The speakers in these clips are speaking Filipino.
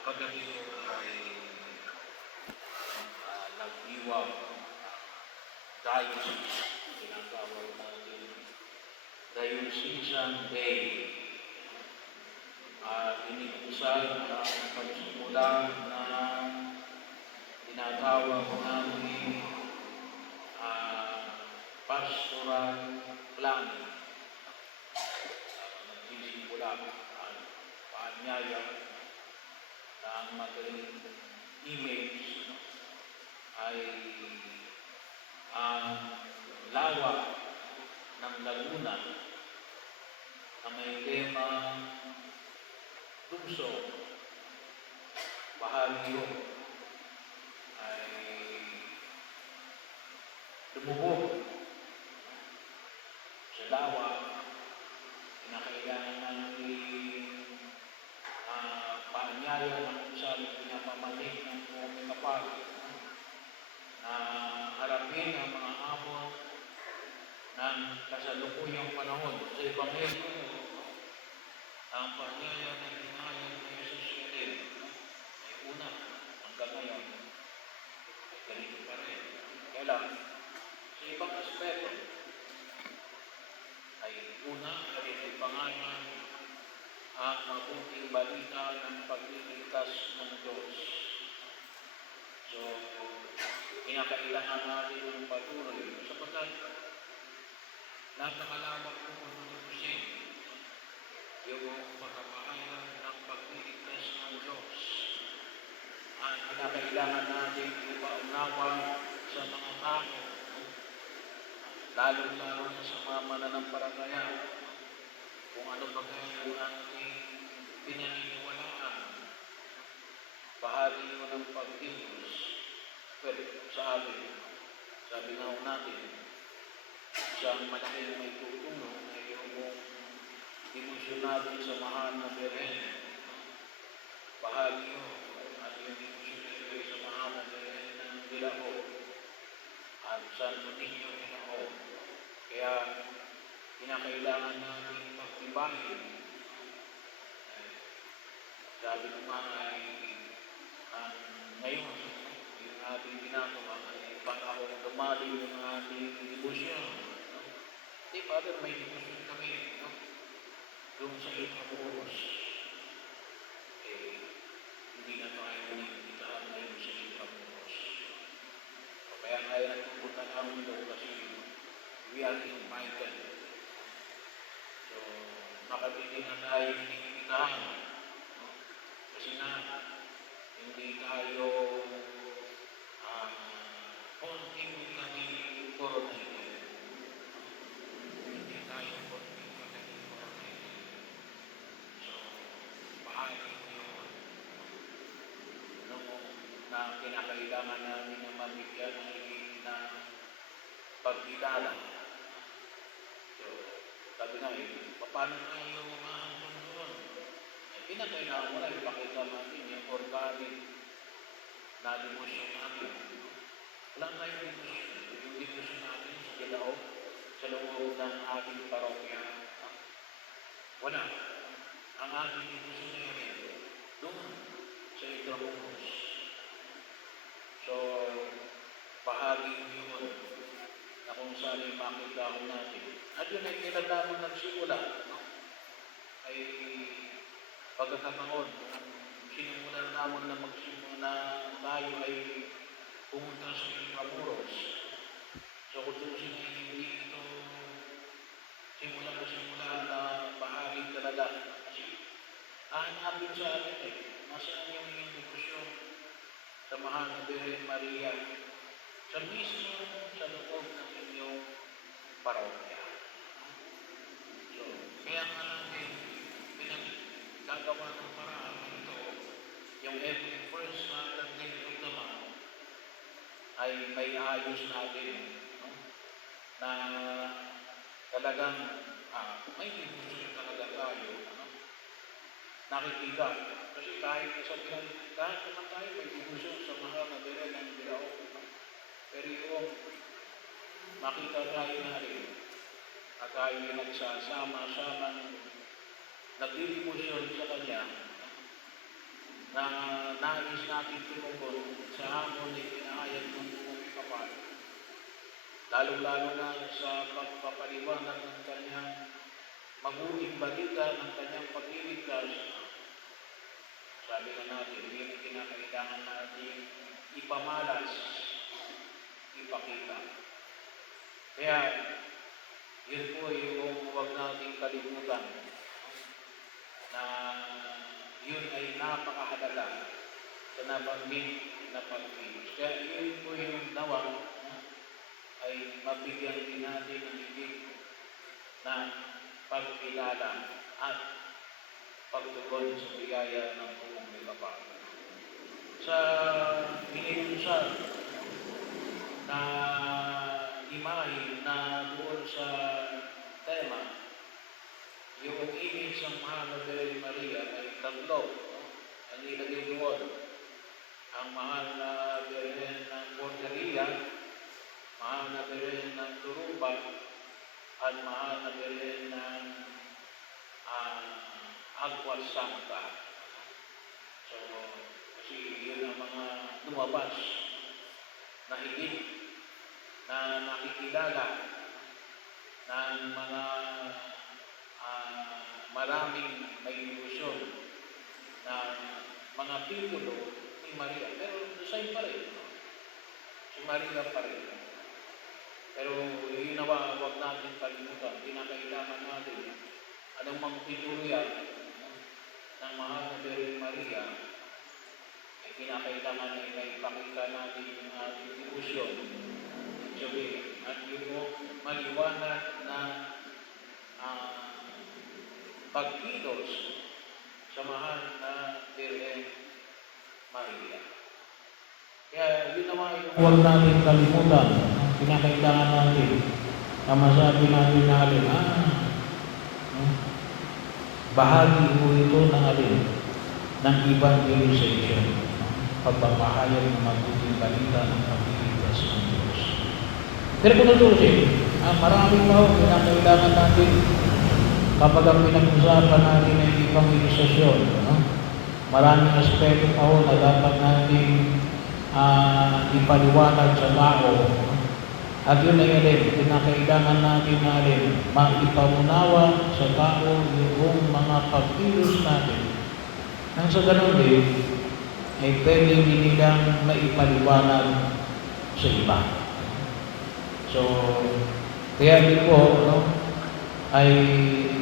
Kagabi ko ay nag-iwang diocese, tinatawag natin Diocesan Day. Iniusan ang pagsimula ng tinatawag namin pastoral planning. Nagsisimula ang paanyaya ng magaling image ay ang lawa ng Laguna na may tema Lungsod. Bahagi yun ay lumubog sa lawa. Kinakailangan natin paanyaya ng kung saan pinapamalit ng buong kapal na harapin ang mga hamon ng kasalukuyang panahon sa Ebanghelyo. Ang paanyaya ng hinayan ng Jesus din ay una hanggang ngayon ay ganito pa rin. Kaya lang, sa ibang aspeto ay una ay pangalan ang mabuting balita ng pagliligtas ng Diyos. So, kinakailangan natin ng patuloy sapagkat napakalawak po kung tutusin yung pagkapahayag ng pagliligtas ng Diyos. Ang kinakailangan natin ipaunawa sa mga tao, lalo-lalo na sa mga mananampalataya, kung ano ba kayo ang ating pinaniniwalaan. Bahagi mo ng pag-ibig. Well, sa amin, sabi nga natin, isang malaking may tutulong ay yung emosyon natin sa mahal na Beren. Bahagi yun at yung emosyon nito sa mahal na Beren ng Bilao at Santo Niño Bilao. Kaya kinakailangan natin pagtibayin. Sabi ko nga ay ngayon, yung ating ginagawa ay panahon lumalim yung ating debosyon. Di ba rin may debosyon kami, no? Doon sa Intramuros. Hindi na tayo nagbitaan ngayon sa Intramuros. Kaya nga yan pupunta namin doon kasi we are invited. So, makabili na tayo nagbitaan. No? Kasi nga, hindi tayo konting kami coronated. Hindi tayo konting kami coronated. So, bahagi yun na kinakailangan namin na mabigyan ng higit na pagkilala. So, sabi nga paano tayo mahanggang doon? Pinakailangan mo na ipakita natin yung organic na demosyon natin. Wala tayong demosyon. Yung demosyon natin sa Bilao, sa loob ng ating parokya. Wala. Ang ating demosyon na rin doon sa Intramuros. So, bahagi yun na kung saan ay makita ko natin. At yun ay kailangan nagsimula. No? Ay pagkakataon, sinimulan naman na magsimula tayo ay pumunta sa Intramuros. So kung tusin ay hindi ito simula na bahagi talaga. Kasi hahanapin sa atin nasaan yung inyong debosyon sa mahal na Birhen Maria sa mismo sa loob ng inyong parokya. So, kaya nga natin gagawa ng paraan ito, yung every first Saturday of the month ay may ayos natin, no? Na talagang may devotion talaga tayo, no? Nakikita. Kasi kahit naman tayo may devotion sa mahal na Birhen ng Bilao, no? Pero yung makita tayo na rin na tayo nagsasama-sama nagdidibusyon sa Kanya, na nais natin tumugon sa hamon na pinahayag ng buong kapal. Lalo-lalo na sa pagpapaliwanag ng kanyang mabuting balita ng kanyang pagliligtas. Sabi na natin, yun ang kinakailangan natin ipamalas, ipakita. Kaya, yun po yung huwag nating kalimutan na yun ay napakahalaga sa nabanggit na pagkilos. Kaya yun po yung nawa ay mabigyan din natin ng higit na pagkilala at pagtugon sa biyaya ng buong Kapal. Sa inilunsad na imahe na doon sa tema, yung image ng Mahal na Birhen Maria ay tatlo. Ang ilagay doon, ang Mahal na Birhen ng Porteria, Mahal na Birhen ng Turuba, at Mahal na Birhen ng Agua Santa. So, kasi yun ang mga lumabas na higit na nakikilala ng mga maraming may ilusyon na mga titulo ni Maria. Pero design pa rin. Si Maria pa rin. Pero yun nawa, huwag natin kalimutan. Kinakailangan natin anong mga titulo yan ng Mahal na Birhen Maria ay kinakailangan ay maipakita natin yung ating ilusyon. At yung maliwanag na pagkilos sa Mahal na Birhen Maria. Kaya yun naman yung huwag natin kalimutan. Kinakailangan natin na masabi natin na alin, bahagi mo ito ng alin ng evangelization, pagpapahayag ng mabuting balita ng pagkiligtas ng Diyos. Pero kung natusin, maraming mahal kinakailangan natin kapag ang pinag-usapan natin ay evangelisasyon. Maraming aspeto pa na dapat natin ipaliwanag sa tao. At yun ay alin, kinakailangan natin na alin, maipamunawa sa tao yung mga pagkilos natin. Nang sa ganun din, ay pwede din nilang maipaliwanag sa iba. So, kaya din po, ay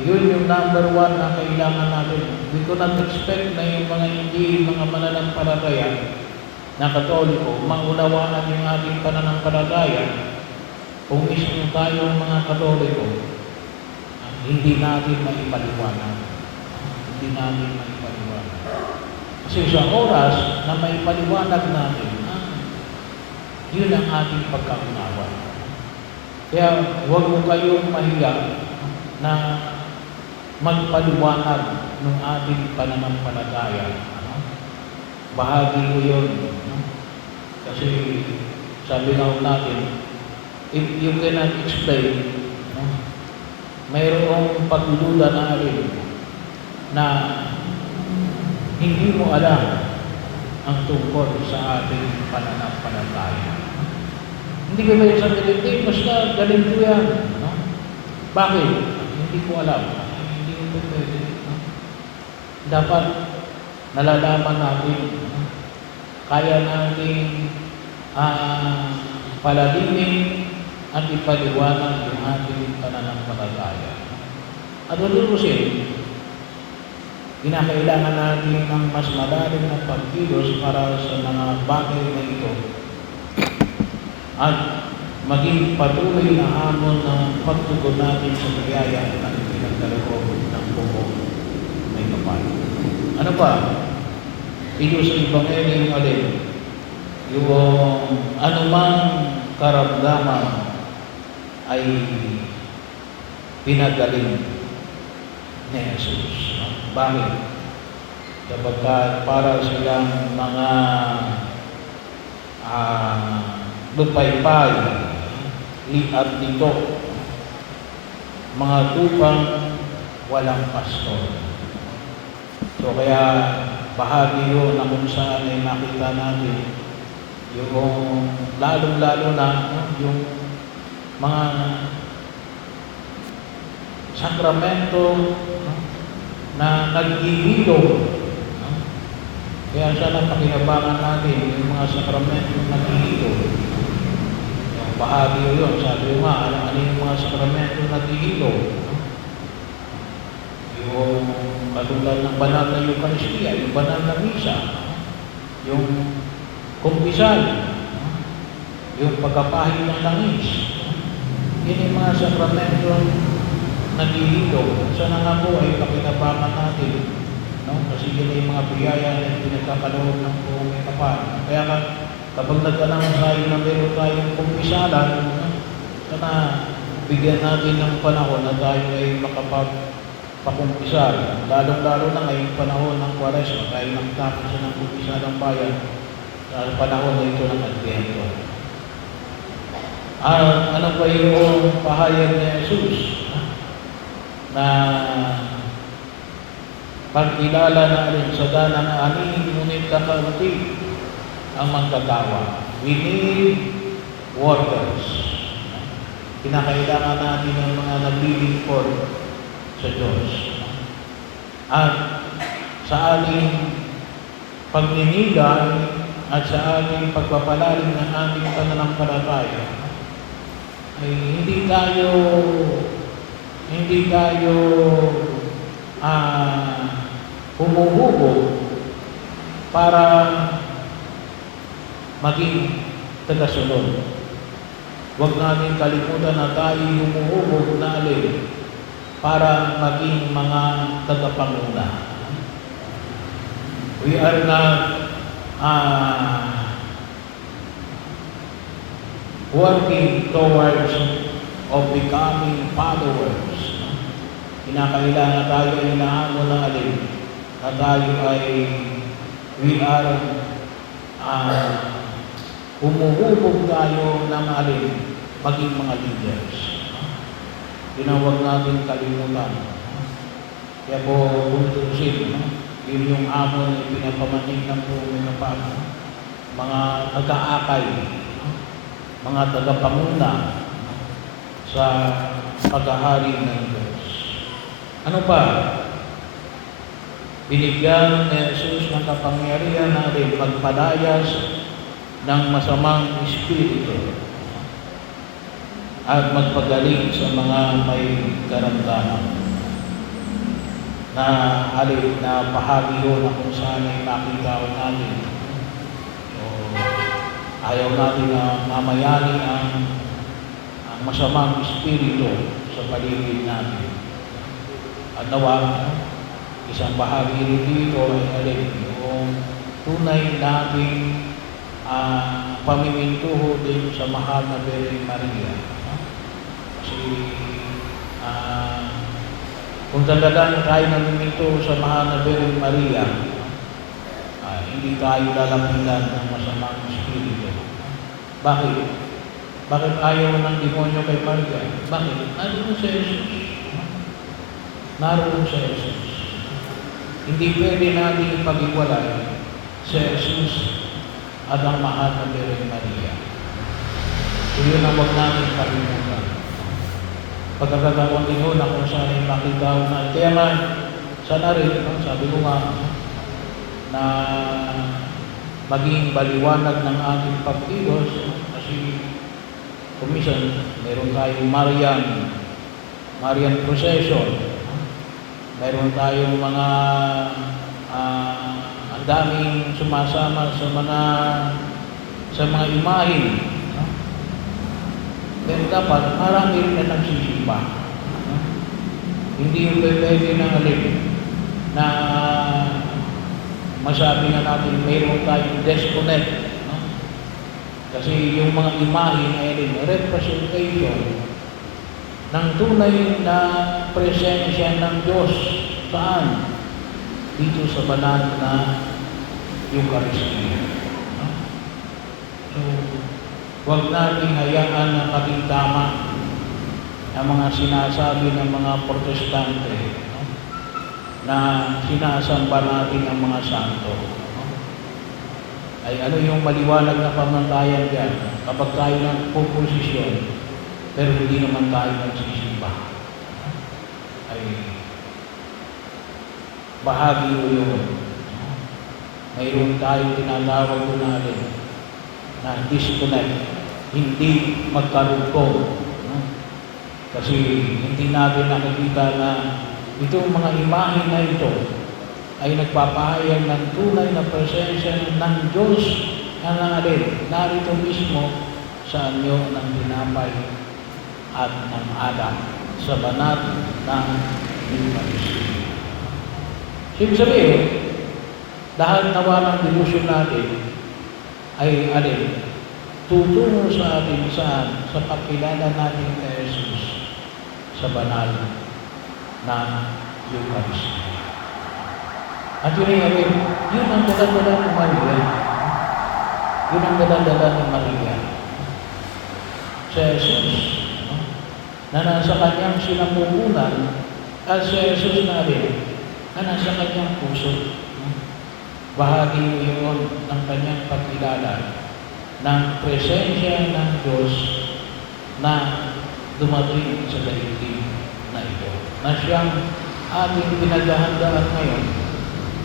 yun yung number one na kailangan natin. We cannot expect na yung mga hindi, mga mananampalataya na Katoliko, maunawaan yung ating pananampalataya. Kung mismo tayong mga Katoliko, hindi natin maipaliwanag. Hindi natin maipaliwanag. Kasi sa oras na maipaliwanag natin, yun ang ating pagkaunawa. Kaya huwag mo kayong mahiya na magpaliwanag ng ating pananampalataya. Bahagi ko yun. Kasi sabi nga natin, if you cannot explain, mayroong pagdududa na alin na hindi mo alam ang tungkol sa ating pananampalataya. Hindi ko may sabihin, basta galing ko yan. Bakit? Hindi ko alam. Hindi ko pwede. Dapat nalalaman natin. Kaya natin palalimin at ipaliwanag yung ating pananampalataya. At utusin, kinakailangan natin ng mas malalim na pagkilos para sa mga bagay na ito at maging patuloy na hamon ng pagtugon natin sa biyaya at pinagkaloob ng buong may kapal. Ano ba? Ito sa Ebanghelyo alin, yung anumang karamdaman ay pinagaling ni Jesus. Bakit? Kapag para silang mga lupaypay, liat nito, mga tupang walang pastor. So kaya bahagi yun na kung saan ay nakita natin yung lalong-lalo na yung mga sakramento na naghihilom. Kaya sana pakinabangan natin yung mga sakramento na naghihilom. Yung bahagi yun, sabi ko nga, ano yung mga sakramento na naghihilom? Yung katulad ng banal na Eucharistia, yung banal na Misa, yung kumpisal, yung pagkapahid ng langis. Yan yung mga sakramento naghihilom. Sana nga po ay pakinabangan natin, no? Kasi yun ay mga biyaya na pinagkakaloon ng buong may kapal. Kaya kapag nag-announce tayo na meron tayong kumpisalan, sana bigyan natin ng panahon na tayo ay makapagpakumpisal. Lalong-lalo na ngayong panahon ng Kwaresma, dahil nagtapos ng kumpisalang bayan sa panahon na ito ng Advento. Ano ba yung pahayag ni Jesus? Na pagkilala na alin sa danang ani, ngunit kakaunti ang magkatawa. We need workers. Kinakailangan natin ng mga naglilingkod sa Diyos. At sa ating pagninilay at sa ating pagpapalalim ng ating pananampalataya, ay hindi tayo humuhubog para maging tagasunod. Huwag natin kalimutan na tayo humuhubog na alin para maging mga tagapanguna. We are not working towards of becoming followers. Kinakailangan tayo ay inahamon na alin na tayo ay we are humuhubog tayo na alin maging mga leaders. Tinawag natin kalimutan. Kaya po kung tusin, yun yung amon na pinapamanig ng buong kapal. Mga nag-aakay, mga tagapanguna sa paghahari ng Diyos. Ano pa? Binigyan ni Jesus ng kapangyarihan natin magpalayas ng masamang espiritu at magpagaling sa mga may karamdaman na alin na bahagi yun na kung saan ay makita natin. So, ayaw natin na mamayani ang masamang espiritu sa paligid natin. At nawa, isang bahagi rin dito ay alin yung tunay nating pamimintuho din sa mahal na Birhen Maria. Kasi kung talagang tayo namimintuho sa mahal na Birhen Maria, hindi tayo lalapitan ng masamang espiritu. Bakit? Bakit ayaw ng demonyo kay Maria? Bakit? Naroon sa Jesus. Naroon sa Jesus. Hindi pwede natin ipag-iwalay sa Jesus at ang mahal na Birhen Maria. So yun ang huwag natin kalimutan. Pagkakataon din ho na kung saan ay makita na. Kaya man, sana rin, sabi ko nga, na maging baliwanag ng ating pagkilos. Kasi kumisan, meron tayong Marian procession. Meron tayong mga ang daming sumasama sa mga imahin. Pero dapat marami rin na nagsisimba. Hindi yung pwede na alin na masabi na natin mayroon tayong disconnect. Kasi yung mga imahin ay representation ng tunay na presensya ng Diyos. Saan? Dito sa banal na Eucharistia. So, huwag natin hayaan na maging tama ang mga sinasabi ng mga protestante na sinasamba natin ang mga santo. No? Ay ano yung maliwanag na pamantayan dyan? Kapag tayo ng pupusisyon, pero hindi naman tayo nagsisimba. Ay bahagi mo yun. Mayroon tayong tinatawag ko natin na disconnect, hindi magkarugtong. Kasi hindi natin nakikita na itong mga imahe na ito ay nagpapahayag ng tunay na presensya ng Diyos na narito mismo sa anyo ng tinapay at ng alak sa banat ng Eucharistia. Ibig sabihin, dahil nawa ng devotion natin ay tutungo sa atin sa pagkilala natin kay Jesus sa banal na Eucharistia. At yun ang dala-dala ni Maria. Yun ang dala-dala ni Maria. Si Jesus, na nasa kanyang sinapupunan, at si Jesus na rin, na nasa kanyang puso. Bahagi yun ng kanyang pagkilala ng presensya ng Diyos na dumating sa daigdig na ito. Na siyang ating pinaghahandaan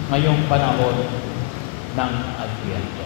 ngayong panahon ng Adbyento.